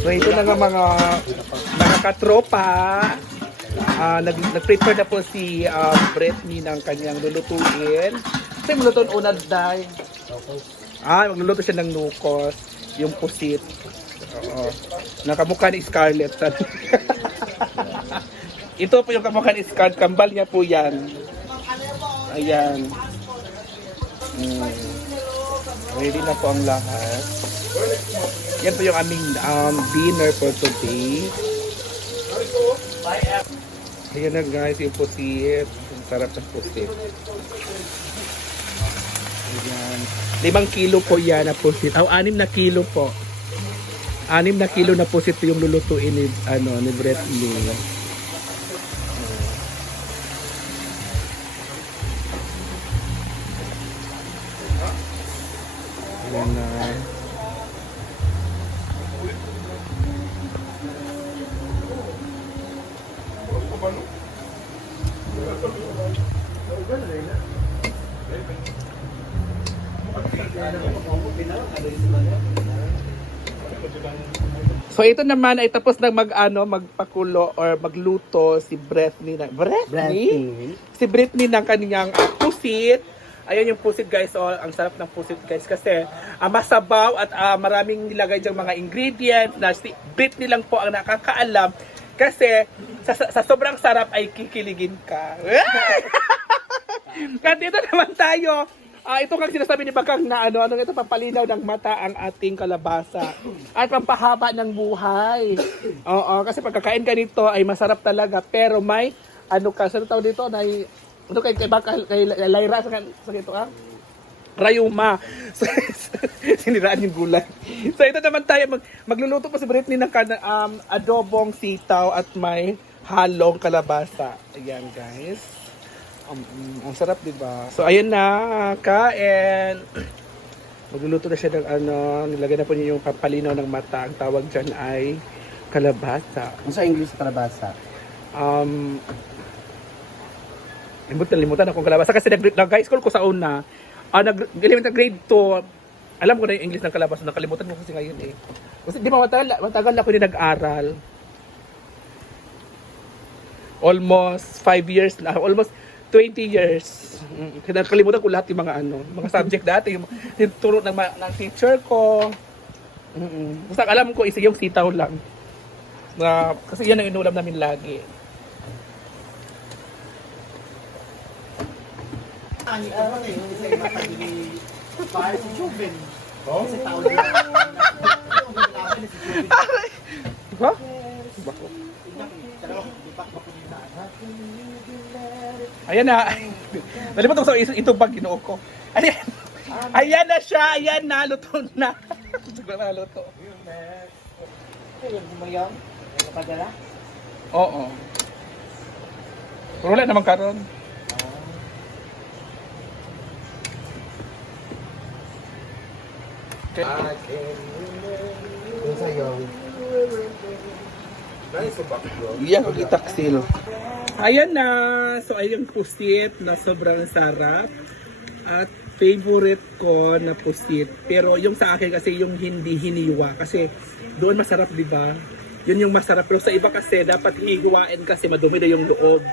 So ito na nga mga mga katropa. Ah, nag, nag-prepare na po si uh, Britney ng kanyang lulutuin. Kasi maluto una dahil. Ah, magluluto siya ng nukos. Yung pusit. Oo. Nakamukha ni Scarlett. Ito po yung kamukha ni Scarlett. Kambal niya po yan. Ayan. Mm. Ready na po ang lahat. Yan po yung aming um, dinner for today. Ayan na guys, yung pusit. Ang sarap ng pusit. Ayan. Limang kilo po yan na pusit. Oh, anim na kilo po. Anim na kilo na pusit yung lulutuin ni, ano, ni Brett Lee. Ayan na. So ito naman ay tapos na mag ano, magpakulo or magluto si Britney na Britney? Si Britney ng kaniyang uh, pusit. Ayan yung pusit guys, oh, ang sarap ng pusit guys kasi ah, masabaw at ah, maraming nilagay diyang mga ingredients na si Britney lang po ang nakakaalam kasi sa, sa, sobrang sarap ay kikiligin ka. At dito naman tayo, Ah, ito kang sinasabi ni Bakang na ano, ano ito pampalinaw ng mata ang ating kalabasa at pampahaba ng buhay. Oo, kasi pagkakain ka nito ay masarap talaga pero may ano ka, sa tawag dito na ano kay kay Bakang kay Lyra sa sa ito ah. Rayuma. So, siniraan yung gulay. So ito naman tayo mag, magluluto pa si Britney ng kana, um, adobong sitaw at may halong kalabasa. Ayan guys. Um, mm, ang sarap, di ba? So, ayun na, kain. Magluluto na siya ng ano, nilagay na po niya yung pampalinaw ng mata. Ang tawag dyan ay kalabasa. Ano sa English kalabasa? Um, limutan, limutan akong kalabasa. Kasi nag, nag-high school ko sa una. Ah, nag, elementary grade 2. Alam ko na yung English ng kalabasa. Nakalimutan ko kasi ngayon eh. Kasi di ba matagal, matagal ako din nag-aral. Almost 5 years na. Almost 20 years. Mm, Kaya nakalimutan ko lahat yung mga ano, mga subject dati, yung, yung turo ng, ng teacher ko. Mm Basta alam ko isa yung sitaw lang. Na, kasi yan ang inulam namin lagi. Ang ano na yung sa iba pa ni Bar si Juven. Oh? Kasi tao din. Pa pa na. Ayan na. Nalimutan ko sa ito, bag ginoo ko. Ayan. Ayan na siya. Ayan na. Luto na. Siguro na luto. Ayun, bumayang. Nakadala. Oo. Pero wala naman karon. Yung sa'yo. Iyan ang itaksil. Ayan na. So, ayun pusit na sobrang sarap. At favorite ko na pusit. Pero yung sa akin kasi yung hindi hiniwa. Kasi doon masarap, di ba? Yun yung masarap. Pero sa iba kasi dapat hiniwain kasi madumi na yung loob.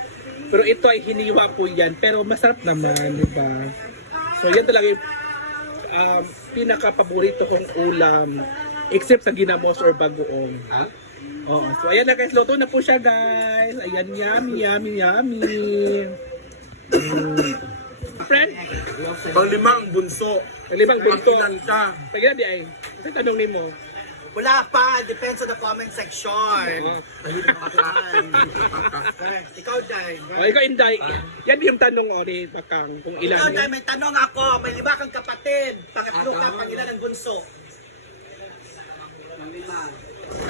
Pero ito ay hiniwa po yan. Pero masarap naman, di ba? So, yan talaga yung um, pinaka-paborito kong ulam. Except sa ginamos or bagoong. Ha? Oo. So, ayan na guys. Luto na po siya guys. Ayan, yummy, yummy, yummy. Mm. Friend, Panglima ang bunso. ang limang bunto. Kinanta. Tagilan di ay. Kasi tanong ni mo. Wala pa, depends on the comment section. Oo. Ikaw, Day. Oh, ikaw, Inday. Yan yung tanong o ni Bakang. Kung ilan. Ikaw, Day, may tanong ako. May lima kang kapatid. Pangatlo ka, pangilan ang bunso.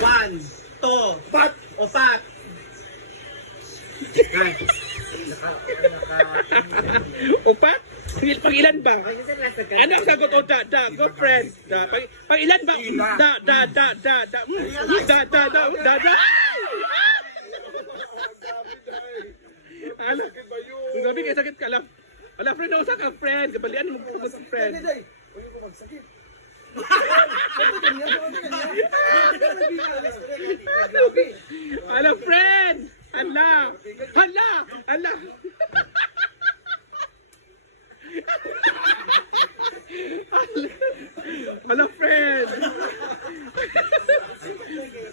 One, two, pat o pat. Upa? Pang ilan ba? Ano ang sagot o da, da, go friend. Da, pang, pang ilan ba? Da, da, da, da, da, mm, da, da, da, da, da. Ano? Kung gabi kay sakit ka lang. Ala, friend, nausa ka, friend. Kabalian mo ko sa friend. Ala, friend! Ala! Ala! Ala! Ala, friend!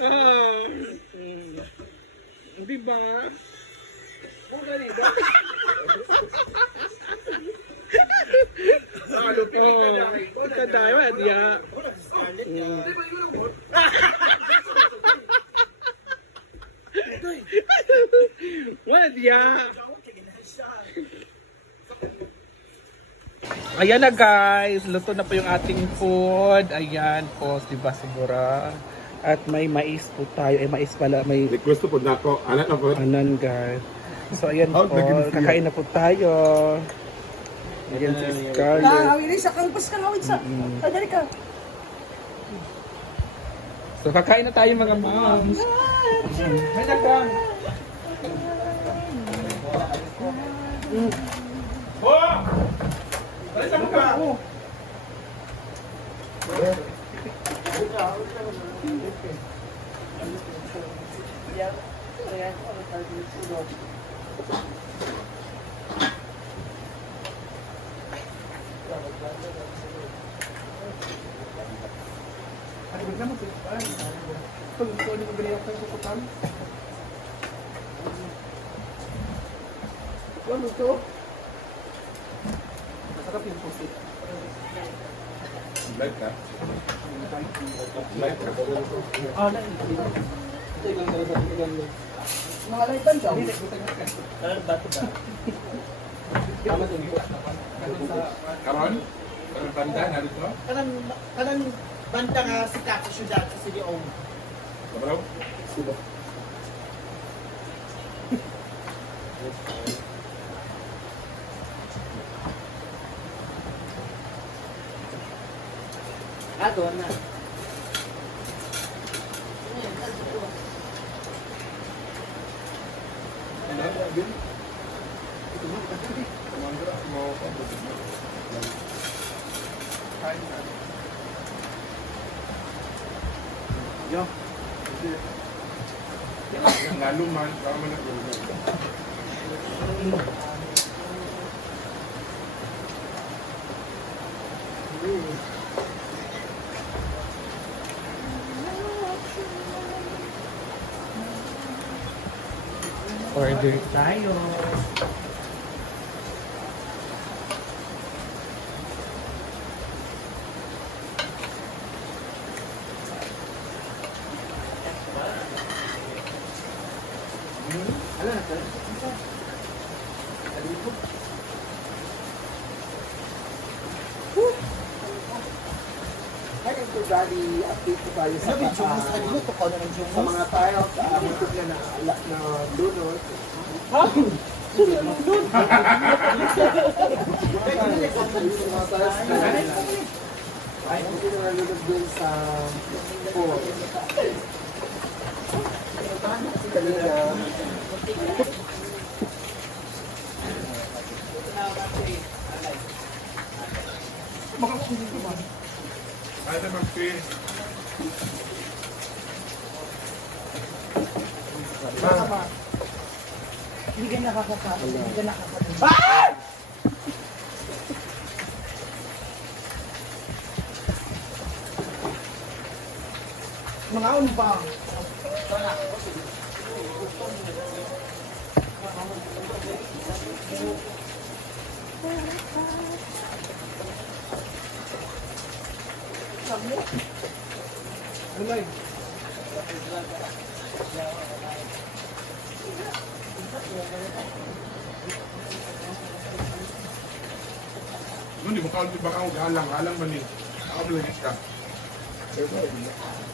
ah. mm. Di ba? Ah, lupit ka na. Oh, kadaya, diya. Wadya. Ayan na guys, luto na po yung ating food. Ayan po, si Basibura. At may mais po tayo. Eh, mais pala, may Request po na ako. Anak na po. anan guys. So ayan po, kakain na po tayo. Ayan si Scarlett. Nakakawin rin sa kalpas ka ngawin sa. Ah, dali ka. So kakain na tayo mga moms. May nagang. Oh! Balik sa mukha mo. Ano ito? Ay, Pag ito, ano ba ganyan ang kukutan? Ano ito? Masarap yung pusit. Like ka? Like ka? Ah, nainit. Ito yung talaga, ito yung Mga laitan siya. Hindi, yung bato po. Karon sa Karon? Karon banda, narito? Kanang, kanang banda nga sikat sa syudad sa City Ong. Kabraw? Ato na. Ang laluman, kama na po. Order tayo. Dali, update ko tayo sa, Sabi, Jumus, ah, ano to ko na ng sa Jumus? mga tayo, uh, YouTube na na, na, na lunod. Yung mga tayo sa. Ay, hindi na nalunod dun sa pool. Kanina, mag-pay. hindi ka nakakakain, hindi ka. Mga umbang. Hindi mo kaunti baka ako halang, halang man eh. Ako malagis ka. Ito ko chino. Ano na lulod lang tayo? Luto, wala ano. Lulod. Lulod, mali na. Lutang. Good luck. Maloy na tayo. Kasi mali, video. Ganap na. Click ba anak? Ganap ba dapat? Nag-angle ko eh. Ano ka ba? Magtatang guys. Lulod. Ay, kapatid, wala to. Ano ka? Di ba isip? Short? Ano pa ni ni dapat na?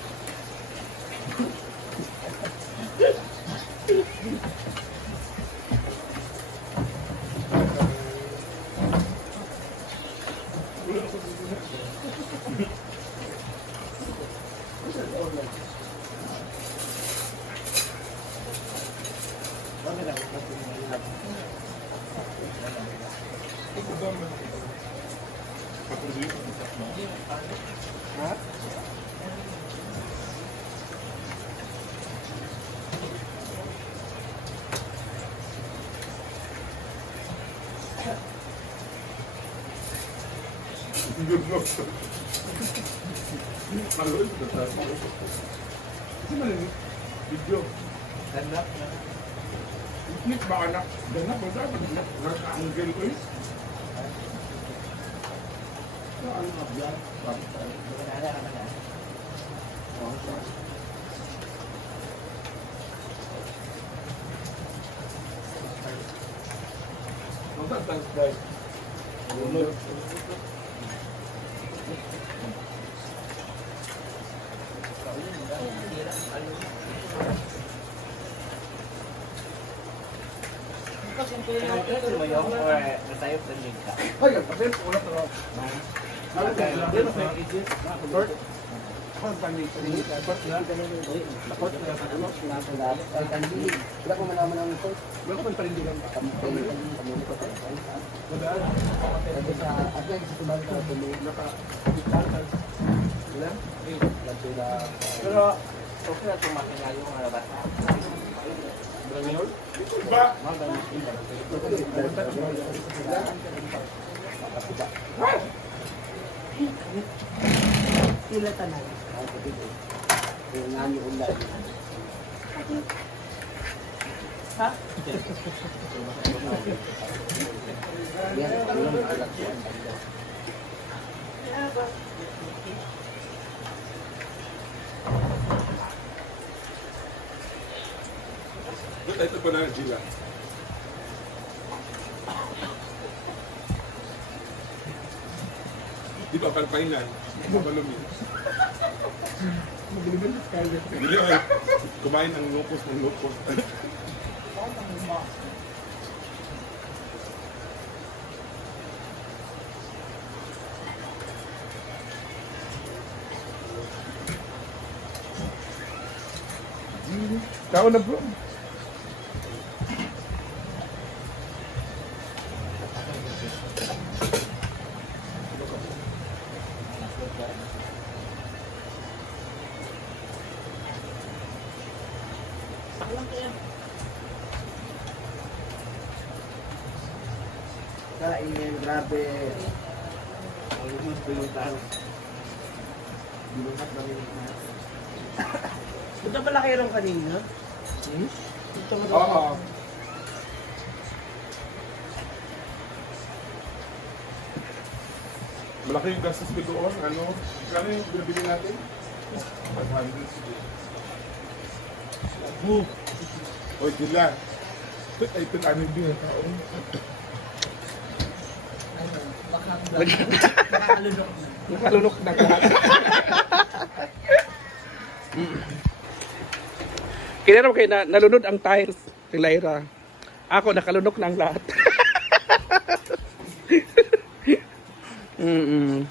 na sa ano? Ay, kandi. Wala ko malaman ang ito. Wala pa pa rin lang. Kamutin, kamutin ko tayo. Wala. Kasi sa agay, sa tumang ka, tuloy. Naka Wala? Pero, okay na tumakin nga yung mga bata. ba? Sila tanan. Yung nani ulay. Ha? Yan, alam, alam ko. Ito pa na Gila. Di ba palpainan? Mabalumi. Hindi ay kumain ng lupos ng lupos. Kao na bro. Kainin, grabe. Ang gusto yung tao. Binuhat namin. Punta pala kayo rin kanina? Hmm? Punta mo Oo. Malaki yung gastos ko doon. Ano? Kano yung binabili natin? 500 siguro. Move! Oy, sila. Ay, ano din ang tao. Nakakalunok na. Nakalunok na kayo na nalunod ang tiles ni Lyra. Ako nakalunok na ang lahat. Mm-mm.